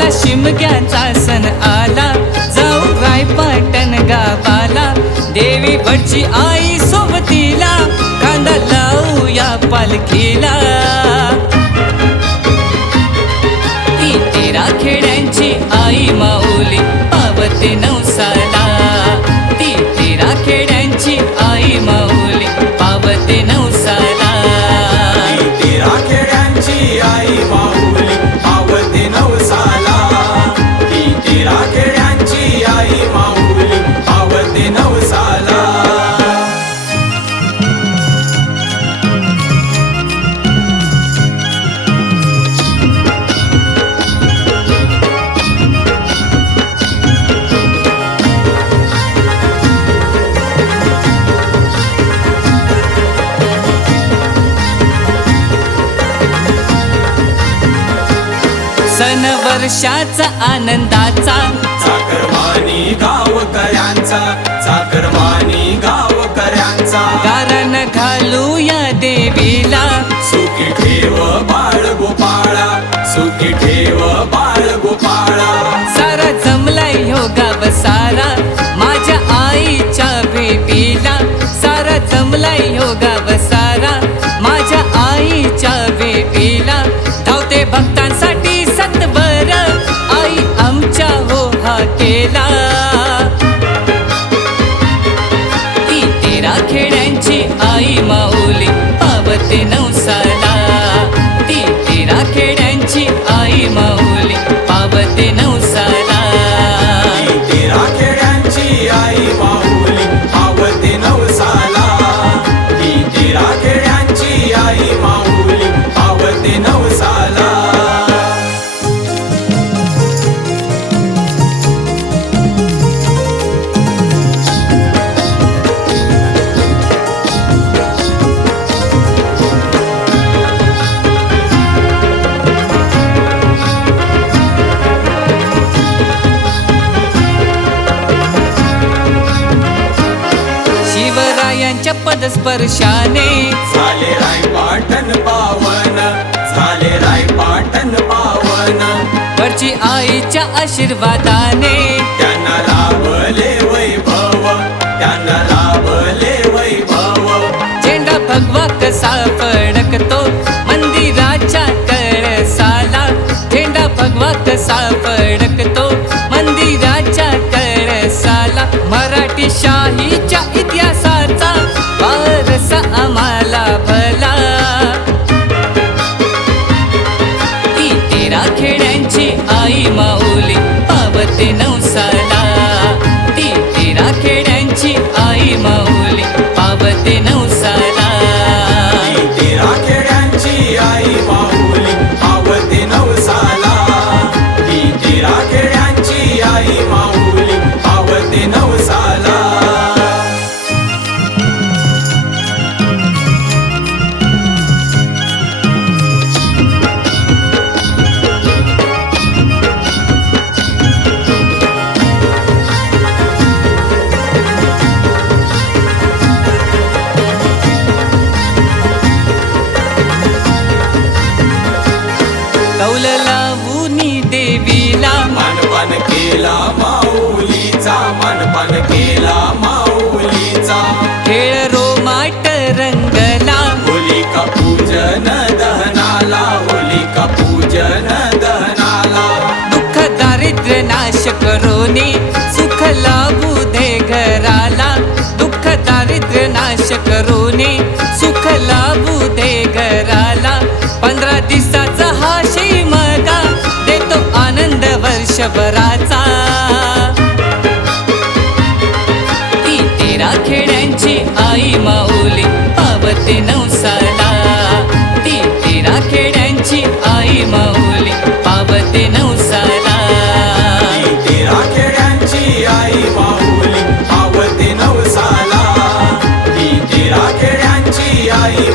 आला शिमग्याचा सण आला, जाऊ रायपाटण गावाला, देवी वडची आई सोबतीला, कांदा लावूया पालखीला. ती 13 खेड्यांची आई माऊली पावते नवसाला, ती 13 खेड्यांची आई माऊली पावते नवसाला. ती 13 खेड्यांची आई माऊली पावते नवसाला, ती 13 खेड्यांची आई माऊली पावते नवसाला. सण वर्षाचा आनंदाचा, चाकरमानी गावकऱ्यांचा, चाकरमानी गावकऱ्यांचा. कारण घालूया देवीला, सुखी ठेव बाळ गोपाळा, सुखी ठेव बाळ गोपाळा. सारा जमलाय ह्यो गाव सारा माझ्या आईच्या भेटीला, सारा जमलाय ह्यो गाव सारा माझ्या आईच्या भेटीला. धावते भक्तांसाठी सतबर आई आमच्या हो हा केला. ती 13 खेड्यांची आई माऊली पावते नवसाला, ती 13 खेड्यांची आई माऊली पावते नवसाला. ती 13 खेड्यांची आई माऊली पावते नवसाला, ती 13 खेड्यांची आई माऊली पावते नवसाला. शिवरायांच्या पदस्पर्शाने झाले रायपाटण पावन, झाले रायपाटण पावन. वरची आईच्या आशीर्वादाने त्यांना लाभले वैभव, त्यांना लाभले वैभव. झेंडा भगवा कसा फडकतो मंदिराच्या कळसाला, झेंडा भगवा कसा फडकतो मंदिराच्या कळसाला. मराठी शाहीच्या इतिहासाचा वारसा आम्हाला भला. ती 13 खेड्यांची आई माऊली पावते नवसाला, ती 13 खेड्यांची आई माऊली पावते नवसाला. ती 13 खेड्यांची आई माऊली पावते नवसाला, ती 13 खेड्यांची आई माऊली पावते नवसाला. कौल लावूनी देवीला, मानपान केला माऊलीचा, मानपान केला माऊलीचा. खेळ रोमाट रंगला, होलिका पूजन दहनाला, होलिका पूजन दहनाला. दुःख दारिद्र्य नाश करोनी सुख लाभू दे घराला, दुःख दारिद्र्य नाश करोनी सुख लाभू दे घराला. 15 दिवसाचा हा शिमगा देतो आनंद वर्षभराचा. ती 13 खेड्यांची आई माऊली पावते नवसाला, ती 13 खेड्यांची आई माऊली पावते नवसाला. ती 13 खेड्यांची आई माऊली पावते नवसाला, ती 13 खेड्यांची आई